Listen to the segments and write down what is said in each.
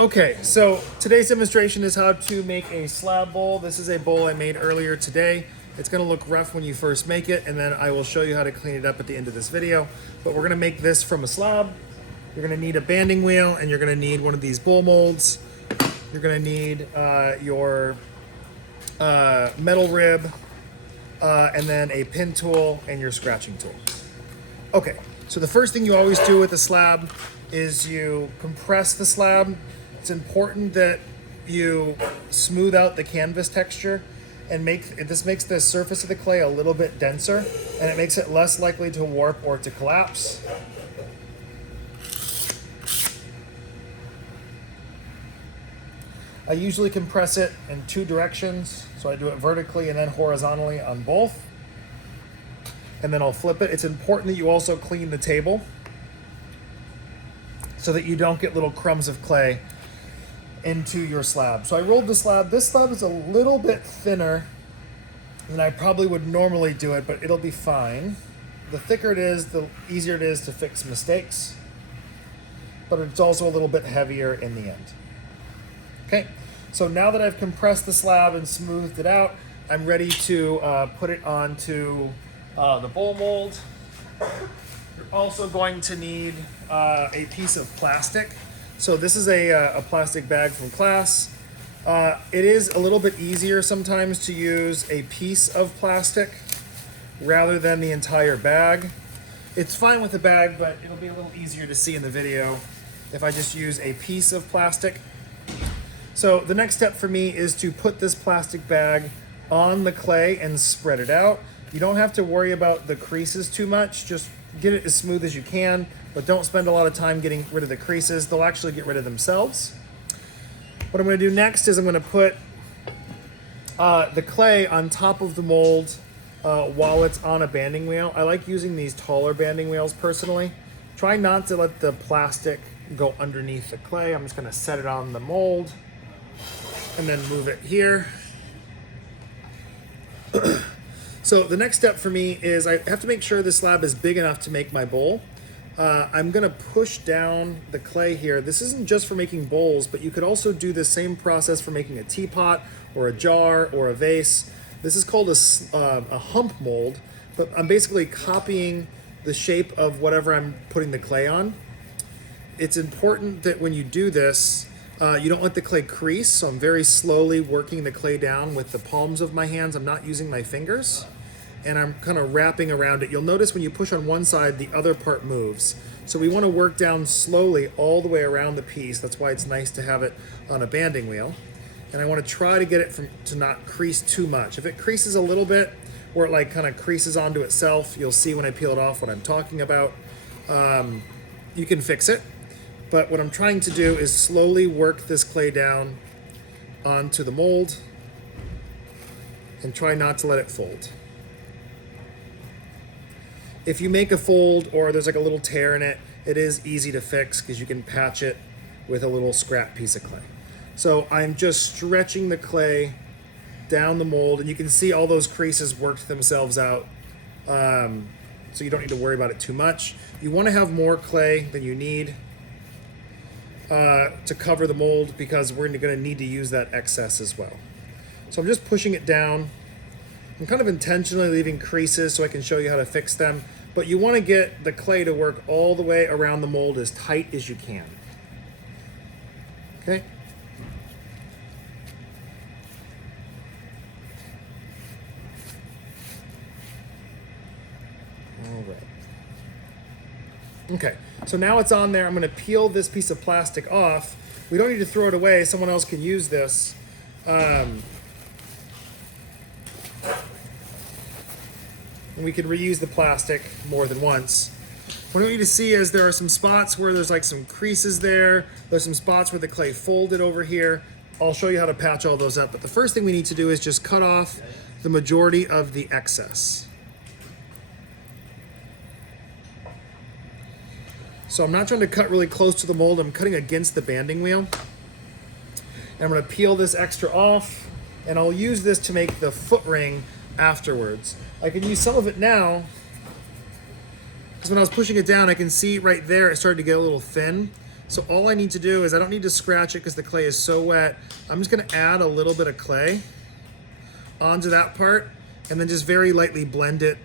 Okay, so today's demonstration is how to make a slab bowl. This is a bowl I made earlier today. It's gonna look rough when you first make it, and then I will show you how to clean it up at the end of this video. But we're gonna make this from a slab. You're gonna need a banding wheel, and you're gonna need one of these bowl molds. You're gonna need your metal rib, and then a pin tool and your scratching tool. Okay, so the first thing you always do with a slab is you compress the slab. It's important that you smooth out the canvas texture and this makes the surface of the clay a little bit denser, and it makes it less likely to warp or to collapse. I usually compress it in two directions, so I do it vertically and then horizontally on both. And then I'll flip it. It's important that you also clean the table so that you don't get little crumbs of clay into your slab. So I rolled the slab. This slab is a little bit thinner than I probably would normally do it, but it'll be fine. The thicker it is, the easier it is to fix mistakes, but it's also a little bit heavier in the end. Okay, so now that I've compressed the slab and smoothed it out, I'm ready to put it onto the bowl mold. You're also going to need a piece of plastic. So this is a plastic bag from class. It is a little bit easier sometimes to use a piece of plastic rather than the entire bag. It's fine with the bag, but it'll be a little easier to see in the video if I just use a piece of plastic. So the next step for me is to put this plastic bag on the clay and spread it out. You don't have to worry about the creases too much. Just get it as smooth as you can, but don't spend a lot of time getting rid of the creases. They'll actually get rid of themselves. What I'm gonna do next is I'm gonna put the clay on top of the mold while it's on a banding wheel. I like using these taller banding wheels personally. Try not to let the plastic go underneath the clay. I'm just gonna set it on the mold and then move it here. So the next step for me is I have to make sure the slab is big enough to make my bowl. I'm gonna push down the clay here. This isn't just for making bowls, but you could also do the same process for making a teapot or a jar or a vase. This is called a hump mold, but I'm basically copying the shape of whatever I'm putting the clay on. It's important that when you do this, you don't let the clay crease, so I'm very slowly working the clay down with the palms of my hands. I'm not using my fingers, and I'm kind of wrapping around it. You'll notice when you push on one side, the other part moves. So we want to work down slowly all the way around the piece. That's why it's nice to have it on a banding wheel. And I want to try to get it to not crease too much. If it creases a little bit, or it like kind of creases onto itself, you'll see when I peel it off what I'm talking about. You can fix it. But what I'm trying to do is slowly work this clay down onto the mold and try not to let it fold. If you make a fold or there's like a little tear in it, it is easy to fix because you can patch it with a little scrap piece of clay. So I'm just stretching the clay down the mold, and you can see all those creases worked themselves out. So you don't need to worry about it too much. You want to have more clay than you need to cover the mold, because we're going to need to use that excess as well. So I'm just pushing it down. I'm kind of intentionally leaving creases so I can show you how to fix them, but you want to get the clay to work all the way around the mold as tight as you can. Okay. All right. Okay, so now it's on there. I'm gonna peel this piece of plastic off. We don't need to throw it away. Someone else can use this. And we can reuse the plastic more than once. What I want you to see is there are some spots where there's like some creases there. There's some spots where the clay folded over here. I'll show you how to patch all those up. But the first thing we need to do is just cut off the majority of the excess. So I'm not trying to cut really close to the mold. I'm cutting against the banding wheel. And I'm gonna peel this extra off, and I'll use this to make the foot ring afterwards. I can use some of it now, because when I was pushing it down, I can see right there it started to get a little thin. So all I need to do is, I don't need to scratch it because the clay is so wet. I'm just gonna add a little bit of clay onto that part and then just very lightly blend it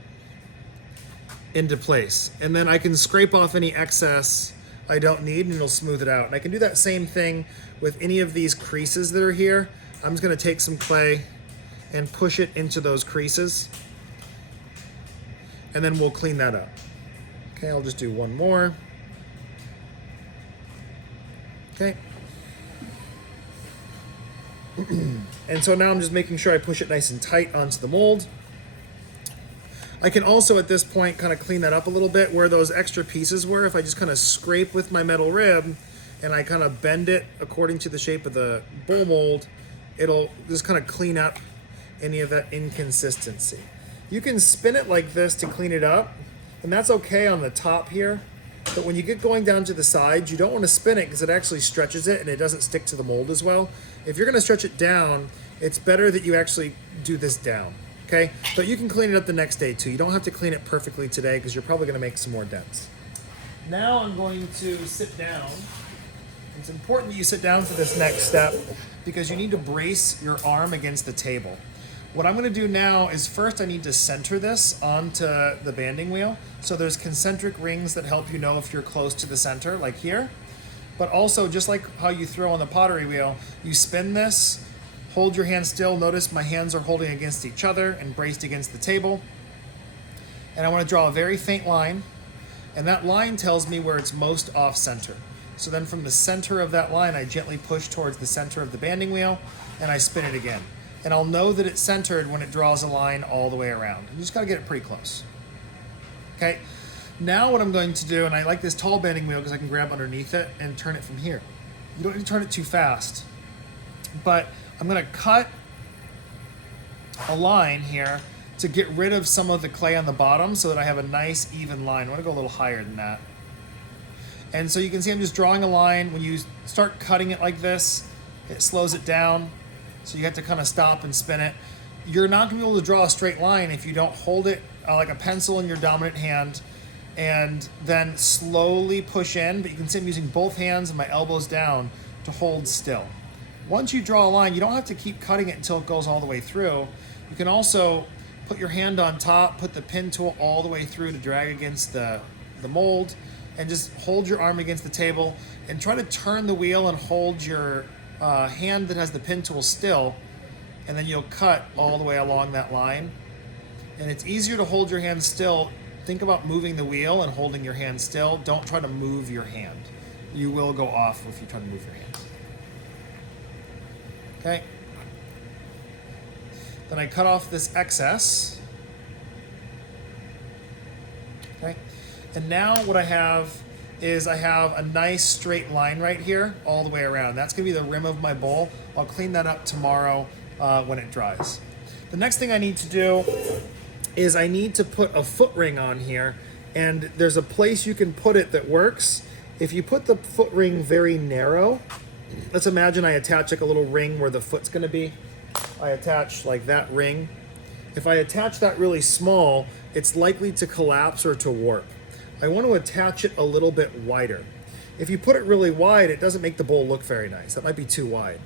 into place. And then I can scrape off any excess I don't need and it'll smooth it out. And I can do that same thing with any of these creases that are here. I'm just gonna take some clay and push it into those creases. And then we'll clean that up. Okay, I'll just do one more. Okay. And so now I'm just making sure I push it nice and tight onto the mold. I can also at this point kind of clean that up a little bit where those extra pieces were. If I just kind of scrape with my metal rib and I kind of bend it according to the shape of the bowl mold, it'll just kind of clean up any of that inconsistency. You can spin it like this to clean it up, and that's okay on the top here. But when you get going down to the sides, you don't want to spin it because it actually stretches it and it doesn't stick to the mold as well. If you're going to stretch it down, it's better that you actually do this down, okay? But you can clean it up the next day too. You don't have to clean it perfectly today because you're probably going to make some more dents. Now I'm going to sit down. It's important that you sit down for this next step because you need to brace your arm against the table. What I'm going to do now is first I need to center this onto the banding wheel. So there's concentric rings that help you know if you're close to the center, like here. But also, just like how you throw on the pottery wheel, you spin this, hold your hand still. Notice my hands are holding against each other and braced against the table. And I want to draw a very faint line. And that line tells me where it's most off center. So then from the center of that line, I gently push towards the center of the banding wheel and I spin it again. And I'll know that it's centered when it draws a line all the way around. You just gotta get it pretty close. Okay, now what I'm going to do, and I like this tall banding wheel because I can grab underneath it and turn it from here. You don't need to turn it too fast, but I'm gonna cut a line here to get rid of some of the clay on the bottom so that I have a nice even line. I wanna go a little higher than that. And so you can see I'm just drawing a line. When you start cutting it like this, it slows it down. So you have to kind of stop and spin it. You're not gonna be able to draw a straight line if you don't hold it like a pencil in your dominant hand and then slowly push in, but you can see I'm using both hands and my elbows down to hold still. Once you draw a line, you don't have to keep cutting it until it goes all the way through. You can also put your hand on top, put the pin tool all the way through to drag against the mold, and just hold your arm against the table and try to turn the wheel and hold your hand that has the pin tool still, and then you'll cut all the way along that line. And it's easier to hold your hand still. Think about moving the wheel and holding your hand still. Don't try to move your hand. You will go off if you try to move your hand. Okay. Then I cut off this excess. Okay. And now what I have is I have a nice straight line right here all the way around. That's gonna be the rim of my bowl. I'll clean that up tomorrow when it dries. The next thing I need to do is I need to put a foot ring on here, and there's a place you can put it that works. If you put the foot ring very narrow, let's imagine I attach like a little ring where the foot's gonna be. I attach like that ring. If I attach that really small, it's likely to collapse or to warp. I want to attach it a little bit wider. If you put it really wide, it doesn't make the bowl look very nice. That might be too wide.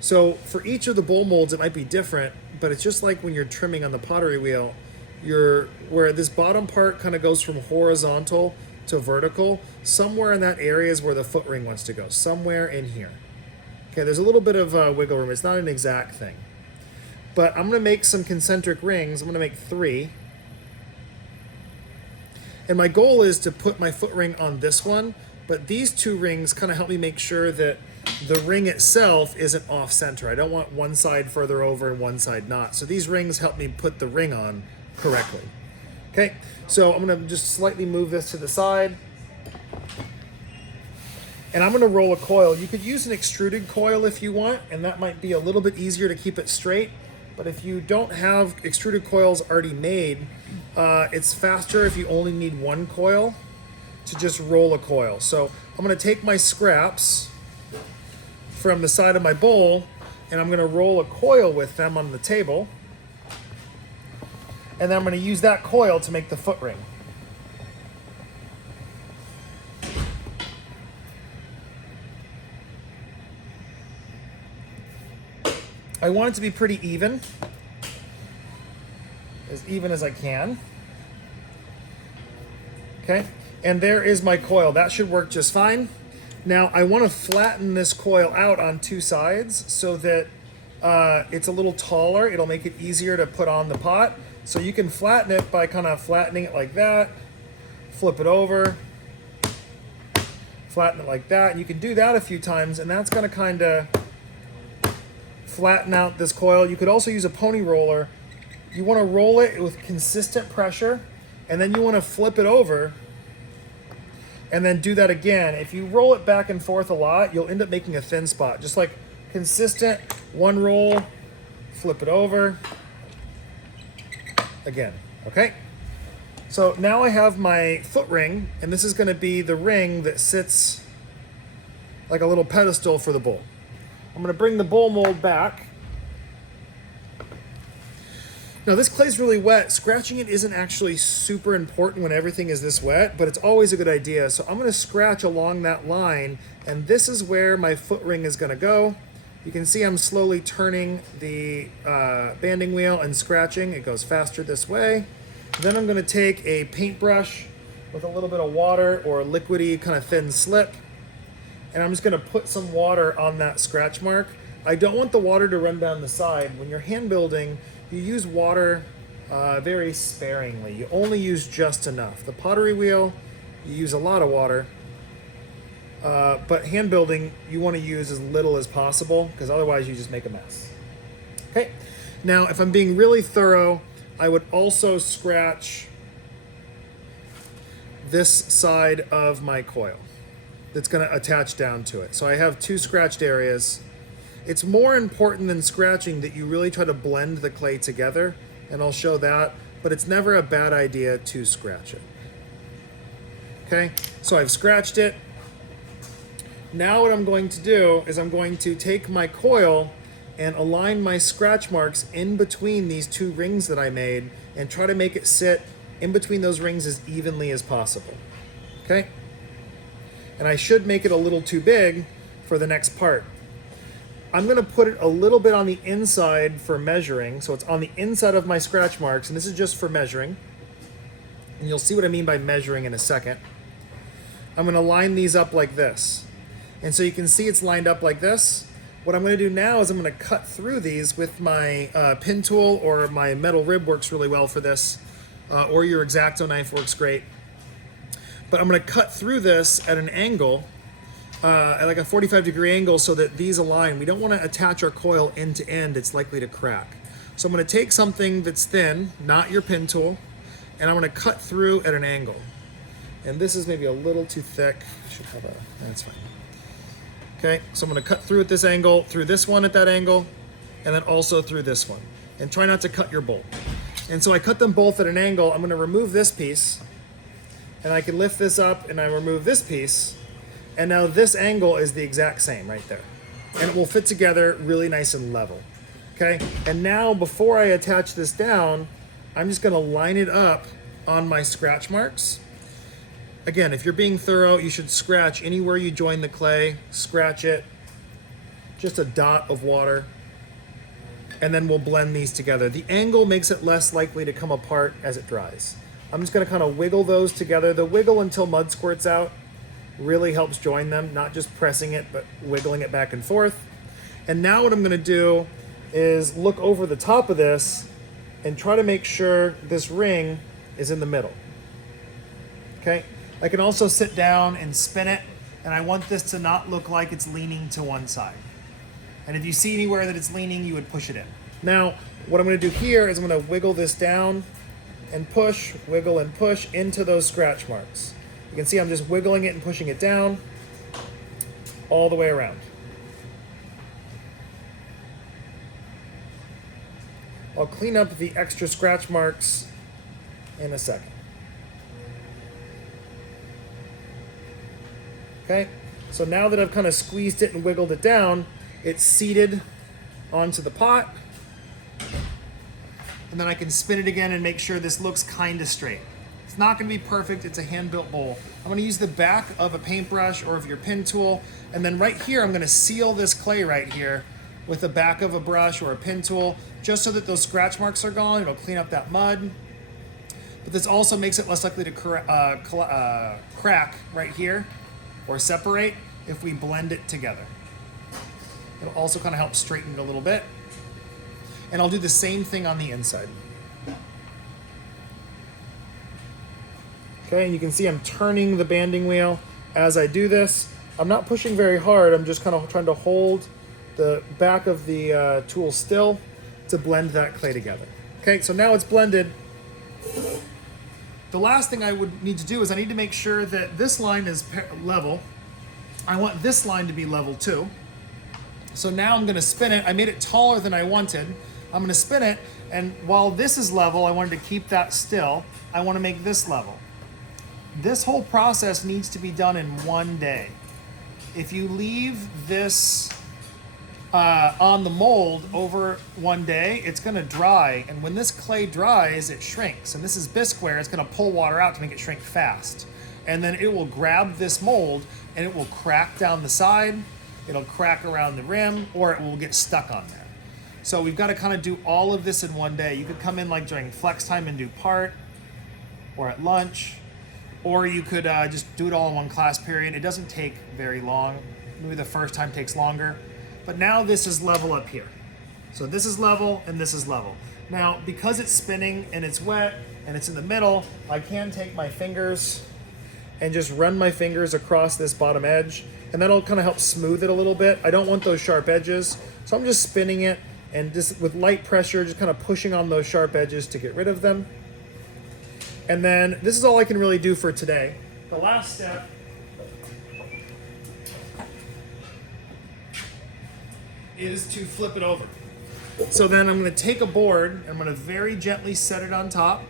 So for each of the bowl molds, it might be different, but it's just like when you're trimming on the pottery wheel, where this bottom part kind of goes from horizontal to vertical, somewhere in that area is where the foot ring wants to go, somewhere in here. Okay, there's a little bit of wiggle room. It's not an exact thing. But I'm gonna make some concentric rings. I'm gonna make 3. And my goal is to put my foot ring on this one, but these 2 rings kind of help me make sure that the ring itself isn't off center. I don't want one side further over and one side not. So these rings help me put the ring on correctly. Okay, so I'm gonna just slightly move this to the side. And I'm gonna roll a coil. You could use an extruded coil if you want, and that might be a little bit easier to keep it straight. But if you don't have extruded coils already made, it's faster if you only need one coil to just roll a coil. So I'm gonna take my scraps from the side of my bowl and I'm gonna roll a coil with them on the table. And then I'm gonna use that coil to make the foot ring. I want it to be pretty even as I can. Okay, and there is my coil. That should work just fine. Now I want to flatten this coil out on two sides so that it's a little taller. It'll make it easier to put on the pot. So you can flatten it by kind of flattening it like that, flip it over, flatten it like that. And you can do that a few times, and that's going to kind of flatten out this coil. You could also use a pony roller. You want to roll it with consistent pressure, and then you want to flip it over and then do that again. If you roll it back and forth a lot, you'll end up making a thin spot. Just like consistent, one roll, flip it over, again, okay? So now I have my foot ring, and this is gonna be the ring that sits like a little pedestal for the bowl. I'm gonna bring the bowl mold back. Now this clay's really wet. Scratching it isn't actually super important when everything is this wet, but it's always a good idea. So I'm gonna scratch along that line, and this is where my foot ring is gonna go. You can see I'm slowly turning the banding wheel and scratching. It goes faster this way. Then I'm gonna take a paintbrush with a little bit of water or a liquidy kind of thin slip, and I'm just gonna put some water on that scratch mark. I don't want the water to run down the side. When you're hand building, you use water very sparingly. You only use just enough. The pottery wheel, you use a lot of water. But hand building, you want to use as little as possible because otherwise you just make a mess. Okay, now if I'm being really thorough, I would also scratch this side of my coil that's going to attach down to it. So I have two scratched areas. It's more important than scratching that you really try to blend the clay together, and I'll show that, but it's never a bad idea to scratch it. Okay, so I've scratched it. Now what I'm going to do is I'm going to take my coil and align my scratch marks in between these two rings that I made and try to make it sit in between those rings as evenly as possible. Okay? And I should make it a little too big for the next part. I'm going to put it a little bit on the inside for measuring. So it's on the inside of my scratch marks, and this is just for measuring. And you'll see what I mean by measuring in a second. I'm going to line these up like this. And so you can see it's lined up like this. What I'm going to do now is I'm going to cut through these with my pin tool, or my metal rib works really well for this, or your X-Acto knife works great. But I'm going to cut through this at an angle, at like a 45-degree angle, so that these align. We don't want to attach our coil end to end. It's likely to crack. So I'm going to take something that's thin, not your pin tool, and I'm going to cut through at an angle. And this is maybe a little too thick. Should have a, that's fine. Okay, so I'm going to cut through at this angle, through this one at that angle, and then also through this one. And try not to cut your bolt. And so I cut them both at an angle. I'm going to remove this piece, and I can lift this up, and I remove this piece, and now this angle is the exact same right there. And it will fit together really nice and level. Okay, and now before I attach this down, I'm just going to line it up on my scratch marks. Again, if you're being thorough, you should scratch anywhere you join the clay, scratch it, just a dot of water, and then we'll blend these together. The angle makes it less likely to come apart as it dries. I'm just gonna kind of wiggle those together. The wiggle until mud squirts out really helps join them, not just pressing it, but wiggling it back and forth. And now what I'm gonna do is look over the top of this and try to make sure this ring is in the middle, okay? I can also sit down and spin it, and I want this to not look like it's leaning to one side. And if you see anywhere that it's leaning, you would push it in. Now, what I'm gonna do here is I'm gonna wiggle this down and push, wiggle and push into those scratch marks. You can see I'm just wiggling it and pushing it down all the way around. I'll clean up the extra scratch marks in a second. Okay, so now that I've kind of squeezed it and wiggled it down, it's seated onto the pot. And then I can spin it again and make sure this looks kind of straight. It's not gonna be perfect, it's a hand-built bowl. I'm gonna use the back of a paintbrush or of your pin tool, and then right here, I'm gonna seal this clay right here with the back of a brush or a pin tool, just so that those scratch marks are gone. It'll clean up that mud. But this also makes it less likely to crack right here or separate if we blend it together. It'll also kind of help straighten it a little bit. And I'll do the same thing on the inside. Okay, and you can see I'm turning the banding wheel as I do this. I'm not pushing very hard. I'm just kind of trying to hold the back of the tool still to blend that clay together. Okay, so now it's blended. The last thing I would need to do is I need to make sure that this line is level. I want this line to be level too. So now I'm gonna spin it. I made it taller than I wanted. I'm gonna spin it, and while this is level, I wanted to keep that still. I wanna make this level. This whole process needs to be done in one day. If you leave this on the mold over one day, it's gonna dry, and when this clay dries, it shrinks. And this is bisqueware, it's gonna pull water out to make it shrink fast. And then it will grab this mold and it will crack down the side, it'll crack around the rim, or it will get stuck on there. So we've gotta kind of do all of this in one day. You could come in like during flex time and do part, or at lunch, or you could just do it all in one class period. It doesn't take very long. Maybe the first time takes longer. But now this is level up here. So this is level and this is level. Now, because it's spinning and it's wet and it's in the middle, I can take my fingers and just run my fingers across this bottom edge, and that'll kind of help smooth it a little bit. I don't want those sharp edges, so I'm just spinning it and just with light pressure, just kind of pushing on those sharp edges to get rid of them. And then this is all I can really do for today. The last step is to flip it over. So then I'm gonna take a board, and I'm gonna very gently set it on top,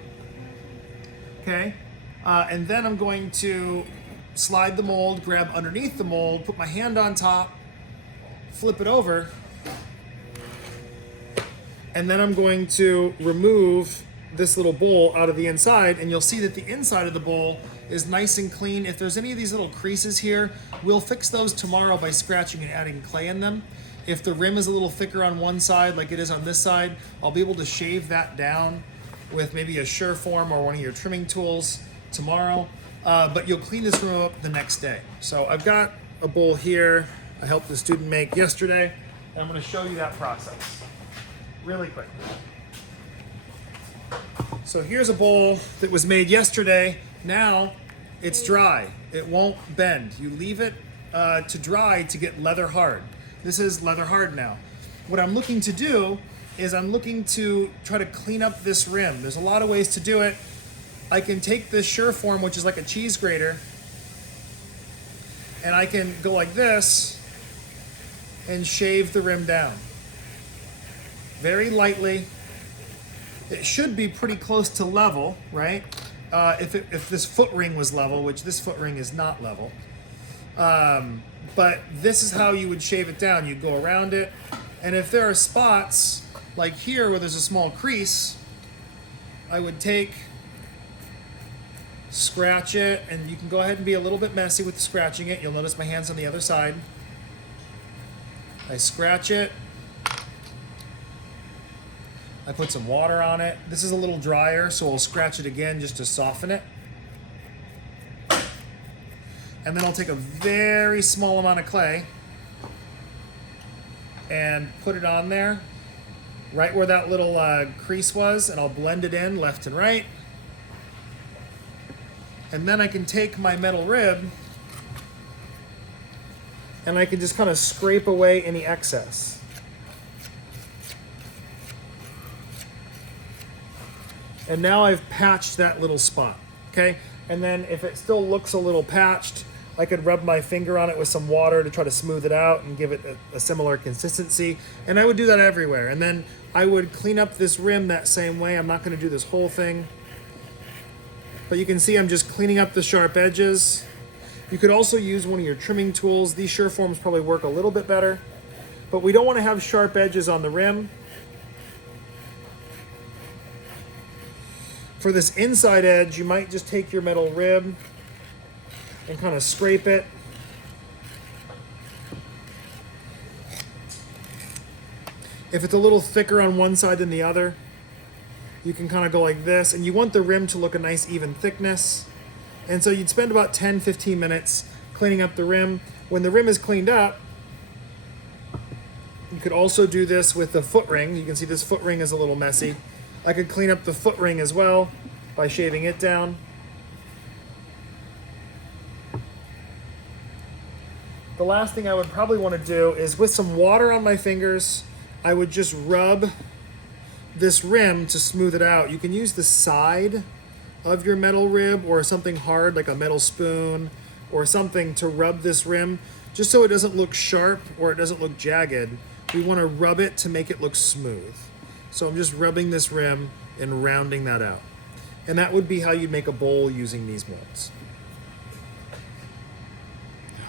okay? And then I'm going to slide the mold, grab underneath the mold, put my hand on top, flip it over, and then I'm going to remove this little bowl out of the inside, and you'll see that the inside of the bowl is nice and clean. If there's any of these little creases here, we'll fix those tomorrow by scratching and adding clay in them. If the rim is a little thicker on one side like it is on this side, I'll be able to shave that down with maybe a Sureform or one of your trimming tools tomorrow, but you'll clean this room up the next day. So I've got a bowl here I helped the student make yesterday, and I'm going to show you that process really quick. So here's a bowl that was made yesterday. Now it's dry. It won't bend. You leave it to dry to get leather hard. This is leather hard now. What I'm looking to do is I'm looking to try to clean up this rim. There's a lot of ways to do it. I can take this Sureform, which is like a cheese grater, and I can go like this and shave the rim down. Very lightly. It should be pretty close to level, right? If this foot ring was level, which this foot ring is not level. But this is how you would shave it down. You'd go around it, and if there are spots like here where there's a small crease, I would scratch it, and you can go ahead and be a little bit messy with scratching it. You'll notice my hand's on the other side. I scratch it. I put some water on it. This is a little drier, so I'll scratch it again just to soften it. And then I'll take a very small amount of clay and put it on there, right where that little crease was, and I'll blend it in left and right. And then I can take my metal rib and I can just kind of scrape away any excess. And now I've patched that little spot, okay? And then if it still looks a little patched, I could rub my finger on it with some water to try to smooth it out and give it a similar consistency. And I would do that everywhere. And then I would clean up this rim that same way. I'm not gonna do this whole thing. But you can see I'm just cleaning up the sharp edges. You could also use one of your trimming tools. These Sureforms probably work a little bit better, but we don't wanna have sharp edges on the rim. For this inside edge, you might just take your metal rib and kind of scrape it. If it's a little thicker on one side than the other, you can kind of go like this, and you want the rim to look a nice even thickness. And so you'd spend about 10-15 minutes cleaning up the rim. When the rim is cleaned up, you could also do this with the foot ring. You can see this foot ring is a little messy. I could clean up the foot ring as well by shaving it down. The last thing I would probably want to do is, with some water on my fingers, I would just rub this rim to smooth it out. You can use the side of your metal rib or something hard like a metal spoon or something to rub this rim, just so it doesn't look sharp or it doesn't look jagged. We want to rub it to make it look smooth. So I'm just rubbing this rim and rounding that out. And that would be how you'd make a bowl using these molds.